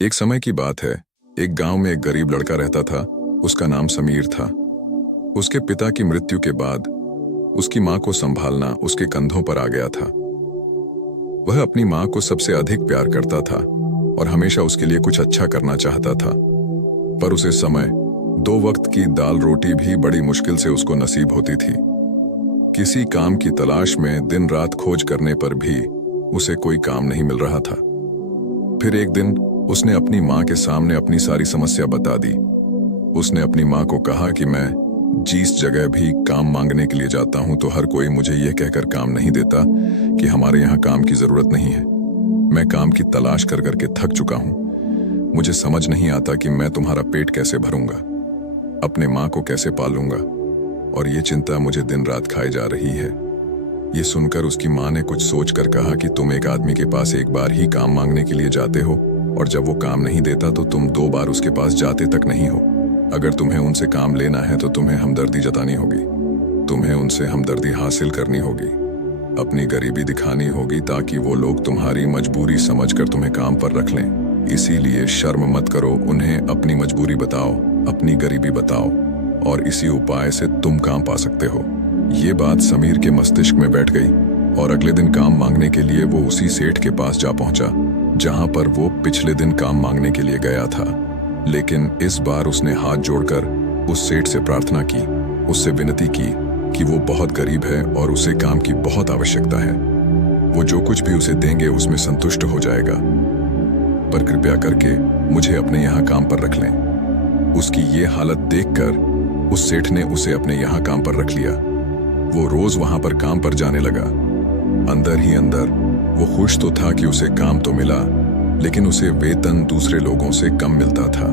एक समय की बात है। एक गांव में एक गरीब लड़का रहता था। उसका नाम समीर था। उसके पिता की मृत्यु के बाद उसकी मां को संभालना उसके कंधों पर आ गया था। वह अपनी मां को सबसे अधिक प्यार करता था और हमेशा उसके लिए कुछ अच्छा करना चाहता था। पर उसे समय 2 वक्त की दाल रोटी भी बड़ी मुश्किल से उसको नसीब होती थी। किसी काम की तलाश में दिन रात खोज करने पर भी उसे कोई काम नहीं मिल रहा था। फिर एक दिन उसने अपनी मां के सामने अपनी सारी समस्या बता दी। उसने अपनी मां को कहा कि मैं जिस जगह भी काम मांगने के लिए जाता हूं तो हर कोई मुझे यह कहकर काम नहीं देता कि हमारे यहां काम की जरूरत नहीं है। मैं काम की तलाश कर करके थक चुका हूं। मुझे समझ नहीं आता कि मैं तुम्हारा पेट कैसे भरूंगा, अपने मां को कैसे पालूंगा, और ये चिंता मुझे दिन रात खाए जा रही है। ये सुनकर उसकी मां ने कुछ सोचकर कहा कि तुम एक आदमी के पास एक बार ही काम मांगने के लिए जाते हो और जब वो काम नहीं देता तो तुम 2 बार उसके पास जाते तक नहीं हो। अगर तुम्हें उनसे काम लेना है तो तुम्हें हमदर्दी जतानी होगी, तुम्हें उनसे हमदर्दी हासिल करनी होगी, अपनी गरीबी दिखानी होगी ताकि वो लोग तुम्हारी मजबूरी समझकर तुम्हें काम पर रख लें। इसीलिए शर्म मत करो, उन्हें अपनी मजबूरी बताओ, अपनी गरीबी बताओ और इसी उपाय से तुम काम पा सकते हो। ये बात समीर के मस्तिष्क में बैठ गई और अगले दिन काम मांगने के लिए वो उसी सेठ के पास जा पहुंचा जहां पर वो पिछले दिन काम मांगने के लिए गया था। लेकिन इस बार उसने हाथ जोड़कर उस सेठ से प्रार्थना की, उससे विनती की कि वो बहुत गरीब है और उसे काम की बहुत आवश्यकता है। वो जो कुछ भी उसे देंगे उसमें संतुष्ट हो जाएगा, पर कृपया करके मुझे अपने यहाँ काम पर रख लें। उसकी ये हालत देखकर उस सेठ ने उसे अपने यहाँ काम पर रख लिया। वो रोज वहां पर काम पर जाने लगा। अंदर ही अंदर वो खुश तो था कि उसे काम तो मिला, लेकिन उसे वेतन दूसरे लोगों से कम मिलता था।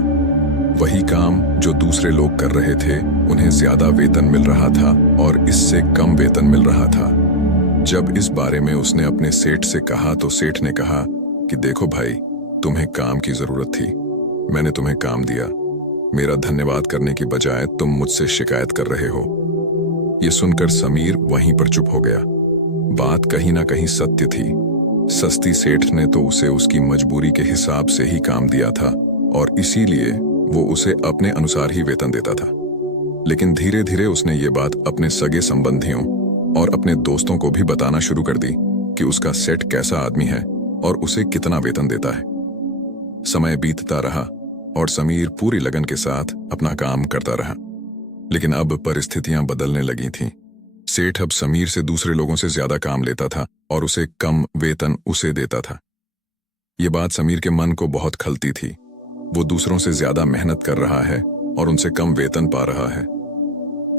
वही काम जो दूसरे लोग कर रहे थे उन्हें ज्यादा वेतन मिल रहा था और इससे कम वेतन मिल रहा था। जब इस बारे में उसने अपने सेठ से कहा तो सेठ ने कहा कि देखो भाई, तुम्हें काम की जरूरत थी, मैंने तुम्हें काम दिया। मेरा धन्यवाद करने की बजाय तुम मुझसे शिकायत कर रहे हो। ये सुनकर समीर वहीं पर चुप हो गया। बात कहीं ना कहीं सत्य थी। सस्ती सेठ ने तो उसे उसकी मजबूरी के हिसाब से ही काम दिया था और इसीलिए वो उसे अपने अनुसार ही वेतन देता था। लेकिन धीरे धीरे उसने ये बात अपने सगे संबंधियों और अपने दोस्तों को भी बताना शुरू कर दी कि उसका सेठ कैसा आदमी है और उसे कितना वेतन देता है। समय बीतता रहा और समीर पूरी लगन के साथ अपना काम करता रहा। लेकिन अब परिस्थितियां बदलने लगी थीं। सेठ अब समीर से दूसरे लोगों से ज्यादा काम लेता था और उसे कम वेतन उसे देता था। ये बात समीर के मन को बहुत खलती थी। वो दूसरों से ज्यादा मेहनत कर रहा है और उनसे कम वेतन पा रहा है।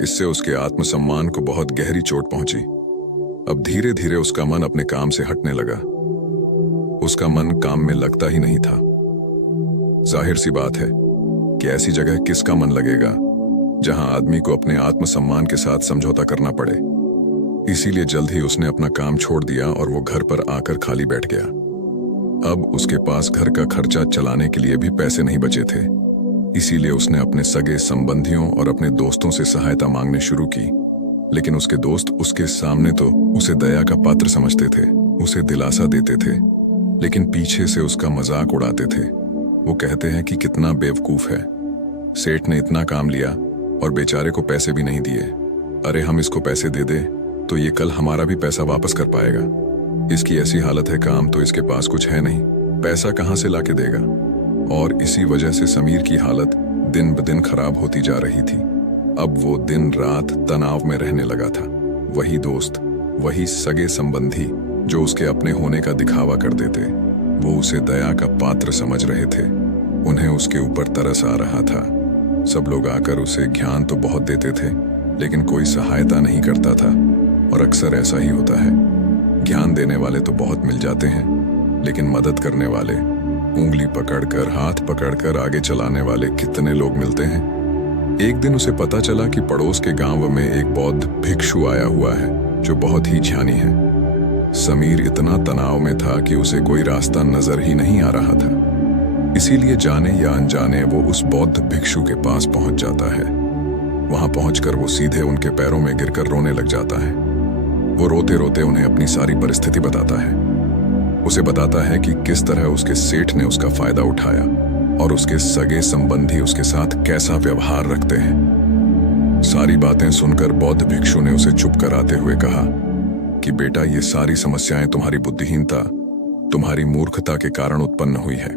इससे उसके आत्मसम्मान को बहुत गहरी चोट पहुंची। अब धीरे धीरे उसका मन अपने काम से हटने लगा। उसका मन काम में लगता ही नहीं था। जाहिर सी बात है कि ऐसी जगह किसका मन लगेगा जहां आदमी को अपने आत्मसम्मान के साथ समझौता करना पड़े। इसीलिए जल्द ही उसने अपना काम छोड़ दिया और वो घर पर आकर खाली बैठ गया। अब उसके पास घर का खर्चा चलाने के लिए भी पैसे नहीं बचे थे। इसीलिए उसने अपने सगे संबंधियों और अपने दोस्तों से सहायता मांगने शुरू की। लेकिन उसके दोस्त उसके सामने तो उसे दया का पात्र समझते थे, उसे दिलासा देते थे, लेकिन पीछे से उसका मजाक उड़ाते थे। वो कहते हैं कि कितना बेवकूफ है, सेठ ने इतना काम लिया और बेचारे को पैसे भी नहीं दिए। अरे हम इसको पैसे दे दे तो ये कल हमारा भी पैसा वापस कर पाएगा। इसकी ऐसी हालत है काम तो इसके पास कुछ है नहीं, पैसा कहां से लाके देगा। और इसी वजह से समीर की हालत दिन ब दिन खराब होती जा रही थी। अब वो दिन रात तनाव में रहने लगा था। वही दोस्त, वही सगे संबंधी जो उसके अपने होने का दिखावा करते थे, वो उसे दया का पात्र समझ रहे थे। उन्हें उसके ऊपर तरस आ रहा था। सब लोग आकर उसे ज्ञान तो बहुत देते थे, लेकिन कोई सहायता नहीं करता था। और अक्सर ऐसा ही होता है, ज्ञान देने वाले तो बहुत मिल जाते हैं, लेकिन मदद करने वाले, उंगली पकड़कर हाथ पकड़कर आगे चलाने वाले कितने लोग मिलते हैं। एक दिन उसे पता चला कि पड़ोस के गांव में एक बौद्ध भिक्षु आया हुआ है जो बहुत ही ज्ञानी है। समीर इतना तनाव में था कि उसे कोई रास्ता नजर ही नहीं आ रहा था। इसीलिए जाने या अनजाने वो उस बौद्ध भिक्षु के पास पहुंच जाता है। वहां पहुंचकर वो सीधे उनके पैरों में गिरकर रोने लग जाता है। वो रोते रोते उन्हें अपनी सारी परिस्थिति बताता है। उसे बताता है कि किस तरह उसके सेठ ने उसका फायदा उठाया और उसके सगे संबंधी उसके साथ कैसा व्यवहार रखते हैं। सारी बातें सुनकर बौद्ध भिक्षु ने उसे चुप कराते हुए कहा कि बेटा, ये सारी समस्याएं तुम्हारी बुद्धिहीनता, तुम्हारी मूर्खता के कारण उत्पन्न हुई है।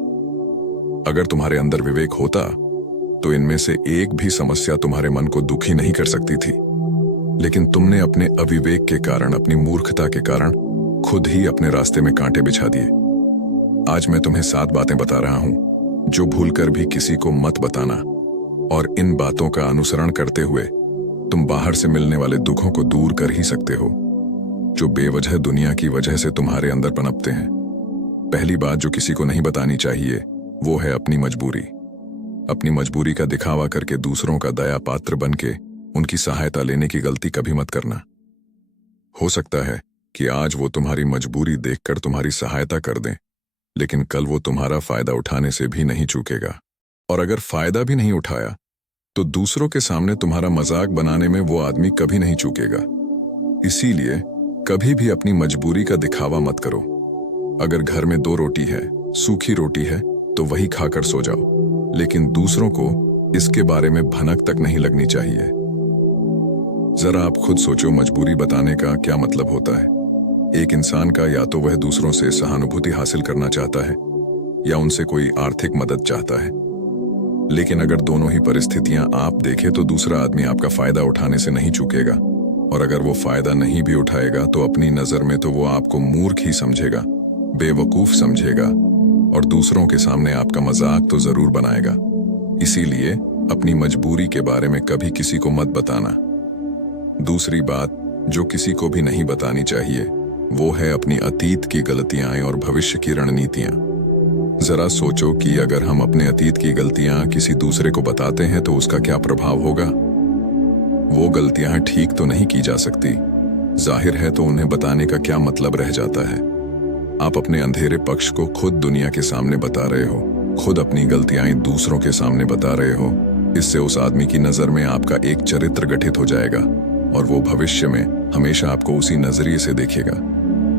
अगर तुम्हारे अंदर विवेक होता तो इनमें से एक भी समस्या तुम्हारे मन को दुखी नहीं कर सकती थी, लेकिन तुमने अपने अविवेक के कारण, अपनी मूर्खता के कारण खुद ही अपने रास्ते में कांटे बिछा दिए। आज मैं तुम्हें 7 बातें बता रहा हूं जो भूलकर भी किसी को मत बताना, और इन बातों का अनुसरण करते हुए तुम बाहर से मिलने वाले दुखों को दूर कर ही सकते हो जो बेवजह दुनिया की वजह से तुम्हारे अंदर पनपते हैं। पहली बात जो किसी को नहीं बतानी चाहिए वो है अपनी मजबूरी। अपनी मजबूरी का दिखावा करके दूसरों का दया पात्र बन के उनकी सहायता लेने की गलती कभी मत करना। हो सकता है कि आज वो तुम्हारी मजबूरी देखकर तुम्हारी सहायता कर दें, लेकिन कल वो तुम्हारा फायदा उठाने से भी नहीं चूकेगा, और अगर फायदा भी नहीं उठाया तो दूसरों के सामने तुम्हारा मजाक बनाने में वो आदमी कभी नहीं चूकेगा। इसीलिए कभी भी अपनी मजबूरी का दिखावा मत करो। अगर घर में 2 रोटी है, सूखी रोटी है, तो वही खाकर सो जाओ, लेकिन दूसरों को इसके बारे में भनक तक नहीं लगनी चाहिए। जरा आप खुद सोचो, मजबूरी बताने का क्या मतलब होता है। एक इंसान का या तो वह दूसरों से सहानुभूति हासिल करना चाहता है या उनसे कोई आर्थिक मदद चाहता है, लेकिन अगर दोनों ही परिस्थितियां आप देखें तो दूसरा आदमी आपका फायदा उठाने से नहीं चूकेगा, और अगर वो फायदा नहीं भी उठाएगा तो अपनी नजर में तो वो आपको मूर्ख ही समझेगा, बेवकूफ समझेगा, और दूसरों के सामने आपका मजाक तो जरूर बनाएगा। इसीलिए अपनी मजबूरी के बारे में कभी किसी को मत बताना। दूसरी बात जो किसी को भी नहीं बतानी चाहिए वो है अपनी अतीत की गलतियां और भविष्य की रणनीतियां। जरा सोचो कि अगर हम अपने अतीत की गलतियां किसी दूसरे को बताते हैं तो उसका क्या प्रभाव होगा। वो गलतियां ठीक तो नहीं की जा सकती, जाहिर है, तो उन्हें बताने का क्या मतलब रह जाता है। आप अपने अंधेरे पक्ष को खुद दुनिया के सामने बता रहे हो, खुद अपनी गलतियां दूसरों के सामने बता रहे हो। इससे उस आदमी की नजर में आपका एक चरित्र गठित हो जाएगा और वो भविष्य में हमेशा आपको उसी नजरिए से देखेगा।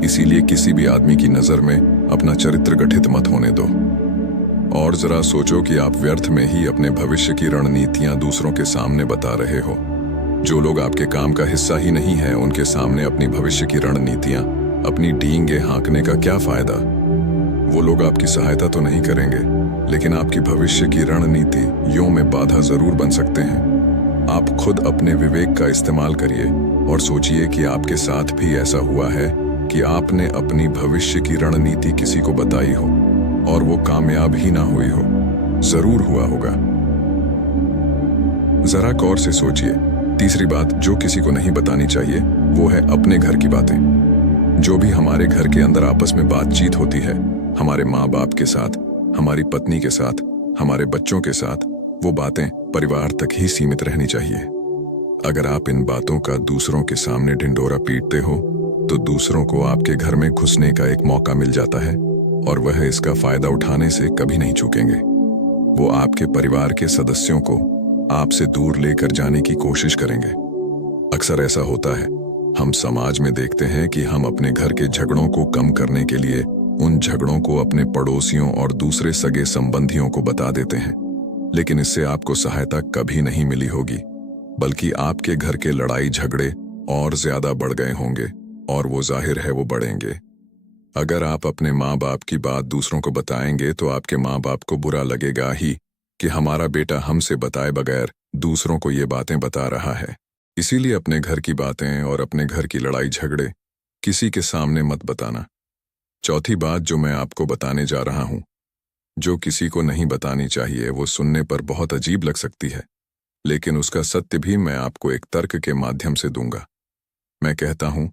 इसीलिए किसी भी आदमी की नजर में अपना चरित्र गठित मत होने दो। और जरा सोचो कि आप व्यर्थ में ही अपने भविष्य की रणनीतियां दूसरों के सामने बता रहे हो। जो लोग आपके काम का हिस्सा ही नहीं है, उनके सामने अपनी भविष्य की रणनीतियां, अपनी डींगे हाँकने का क्या फायदा। वो लोग आपकी सहायता तो नहीं करेंगे, लेकिन आपकी भविष्य की रणनीति यों में बाधा जरूर बन सकते हैं। आप खुद अपने विवेक का इस्तेमाल करिए और सोचिए कि आपके साथ भी ऐसा हुआ है कि आपने अपनी भविष्य की रणनीति किसी को बताई हो और वो कामयाब ही ना हुई हो। जरूर हुआ होगा। जरा गौर से सोचिए। तीसरी बात जो किसी को नहीं बतानी चाहिए वो है अपने घर की बातें। जो भी हमारे घर के अंदर आपस में बातचीत होती है, हमारे माँ बाप के साथ, हमारी पत्नी के साथ, हमारे बच्चों के साथ, वो बातें परिवार तक ही सीमित रहनी चाहिए। अगर आप इन बातों का दूसरों के सामने ढिंढोरा पीटते हो तो दूसरों को आपके घर में घुसने का एक मौका मिल जाता है और वह इसका फायदा उठाने से कभी नहीं चूकेंगे। वो आपके परिवार के सदस्यों को आपसे दूर लेकर जाने की कोशिश करेंगे। अक्सर ऐसा होता है, हम समाज में देखते हैं कि हम अपने घर के झगड़ों को कम करने के लिए उन झगड़ों को अपने पड़ोसियों और दूसरे सगे संबंधियों को बता देते हैं, लेकिन इससे आपको सहायता कभी नहीं मिली होगी, बल्कि आपके घर के लड़ाई झगड़े और ज्यादा बढ़ गए होंगे, और वो जाहिर है वो बढ़ेंगे। अगर आप अपने माँ बाप की बात दूसरों को बताएंगे तो आपके माँ बाप को बुरा लगेगा ही कि हमारा बेटा हमसे बताए बगैर दूसरों को ये बातें बता रहा है। इसीलिए अपने घर की बातें और अपने घर की लड़ाई झगड़े किसी के सामने मत बताना। चौथी बात जो मैं आपको बताने जा रहा हूं, जो किसी को नहीं बतानी चाहिए, वो सुनने पर बहुत अजीब लग सकती है, लेकिन उसका सत्य भी मैं आपको एक तर्क के माध्यम से दूंगा। मैं कहता हूं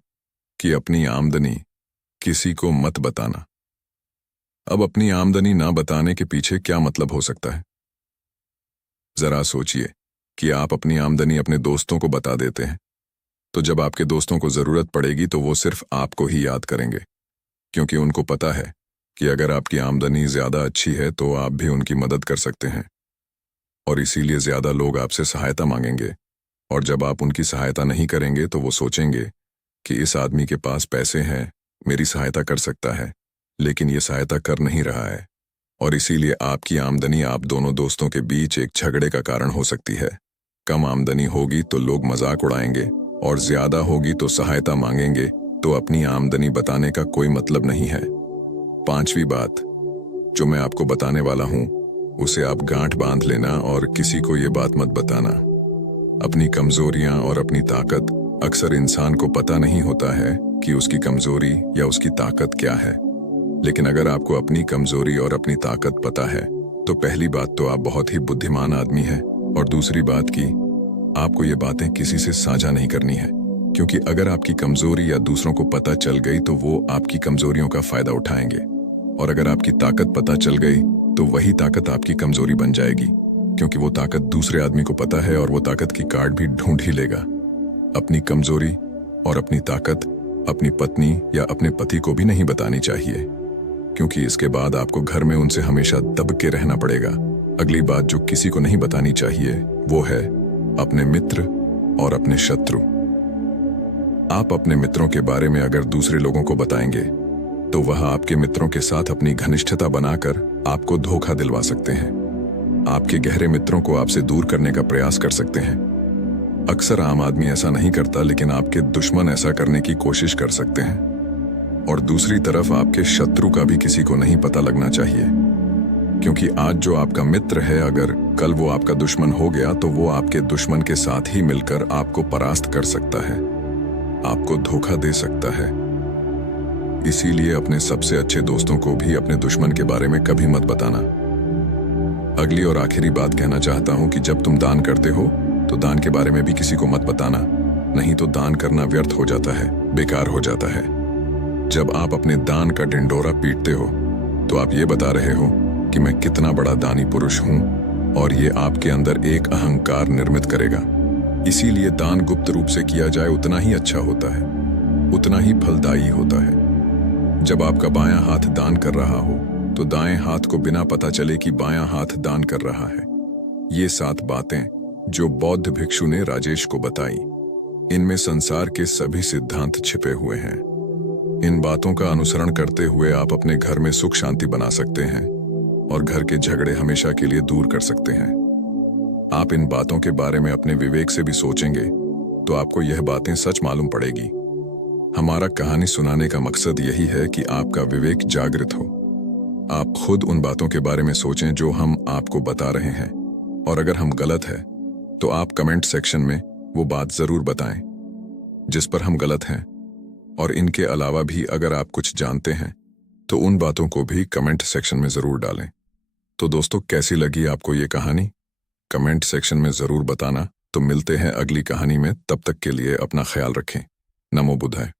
कि अपनी आमदनी किसी को मत बताना। अब अपनी आमदनी ना बताने के पीछे क्या मतलब हो सकता है? जरा सोचिए कि आप अपनी आमदनी अपने दोस्तों को बता देते हैं, तो जब आपके दोस्तों को जरूरत पड़ेगी तो वो सिर्फ आपको ही याद करेंगे, क्योंकि उनको पता है कि अगर आपकी आमदनी ज्यादा अच्छी है तो आप भी उनकी मदद कर सकते हैं, और इसीलिए ज्यादा लोग आपसे सहायता मांगेंगे। और जब आप उनकी सहायता नहीं करेंगे तो वो सोचेंगे कि इस आदमी के पास पैसे हैं, मेरी सहायता कर सकता है, लेकिन ये सहायता कर नहीं रहा है, और इसीलिए आपकी आमदनी आप दोनों दोस्तों के बीच एक झगड़े का कारण हो सकती है। कम आमदनी होगी तो लोग मजाक उड़ाएंगे, और ज्यादा होगी तो सहायता मांगेंगे, तो अपनी आमदनी बताने का कोई मतलब नहीं है। पांचवी बात जो मैं आपको बताने वाला हूं, उसे आप गांठ बांध लेना और किसी को ये बात मत बताना। अपनी कमजोरियां और अपनी ताकत, अक्सर इंसान को पता नहीं होता है कि उसकी कमजोरी या उसकी ताकत क्या है। लेकिन अगर आपको अपनी कमजोरी और अपनी ताकत पता है, तो पहली बात तो आप बहुत ही बुद्धिमान आदमी हैं, और दूसरी बात कि आपको ये बातें किसी से साझा नहीं करनी है, क्योंकि अगर आपकी कमजोरी या दूसरों को पता चल गई तो वो आपकी कमजोरियों का फायदा उठाएंगे, और अगर आपकी ताकत पता चल गई तो वही ताकत आपकी कमजोरी बन जाएगी, क्योंकि वो ताकत दूसरे आदमी को पता है और वो ताकत की कार्ड भी ढूंढ ही लेगा। अपनी कमजोरी और अपनी ताकत अपनी पत्नी या अपने पति को भी नहीं बतानी चाहिए, क्योंकि इसके बाद आपको घर में उनसे हमेशा दब के रहना पड़ेगा। अगली बात जो किसी को नहीं बतानी चाहिए वो है अपने मित्र और अपने शत्रु। आप अपने मित्रों के बारे में अगर दूसरे लोगों को बताएंगे तो वह आपके मित्रों के साथ अपनी घनिष्ठता बनाकर आपको धोखा दिलवा सकते हैं। आपके गहरे मित्रों को आपसे दूर करने का प्रयास कर सकते हैं। अक्सर आम आदमी ऐसा नहीं करता, लेकिन आपके दुश्मन ऐसा करने की कोशिश कर सकते हैं। और दूसरी तरफ आपके शत्रु का भी किसी को नहीं पता लगना चाहिए, क्योंकि आज जो आपका मित्र है, अगर कल वो आपका दुश्मन हो गया तो वो आपके दुश्मन के साथ ही मिलकर आपको परास्त कर सकता है, आपको धोखा दे सकता है। इसीलिए अपने सबसे अच्छे दोस्तों को भी अपने दुश्मन के बारे में कभी मत बताना। अगली और आखिरी बात कहना चाहता हूं कि जब तुम दान करते हो तो दान के बारे में भी किसी को मत बताना, नहीं तो दान करना व्यर्थ हो जाता है, बेकार हो जाता है। जब आप अपने दान का ढिंढोरा पीटते हो तो आप ये बता रहे हो कि मैं कितना बड़ा दानी पुरुष हूं, और ये आपके अंदर एक अहंकार निर्मित करेगा। इसीलिए दान गुप्त रूप से किया जाए उतना ही अच्छा होता है, उतना ही फलदायी होता है। जब आपका बायां हाथ दान कर रहा हो तो दाएं हाथ को बिना पता चले कि बायां हाथ दान कर रहा है। ये 7 बातें जो बौद्ध भिक्षु ने राजेश को बताई, इनमें संसार के सभी सिद्धांत छिपे हुए हैं। इन बातों का अनुसरण करते हुए आप अपने घर में सुख शांति बना सकते हैं और घर के झगड़े हमेशा के लिए दूर कर सकते हैं। आप इन बातों के बारे में अपने विवेक से भी सोचेंगे तो आपको यह बातें सच मालूम पड़ेगी। हमारा कहानी सुनाने का मकसद यही है कि आपका विवेक जागृत हो। आप खुद उन बातों के बारे में सोचें जो हम आपको बता रहे हैं, और अगर हम गलत है तो आप कमेंट सेक्शन में वो बात जरूर बताएं जिस पर हम गलत हैं, और इनके अलावा भी अगर आप कुछ जानते हैं तो उन बातों को भी कमेंट सेक्शन में जरूर डालें। तो दोस्तों, कैसी लगी आपको ये कहानी? कमेंट सेक्शन में जरूर बताना। तो मिलते हैं अगली कहानी में, तब तक के लिए अपना ख्याल रखें। नमो बुद्धाय।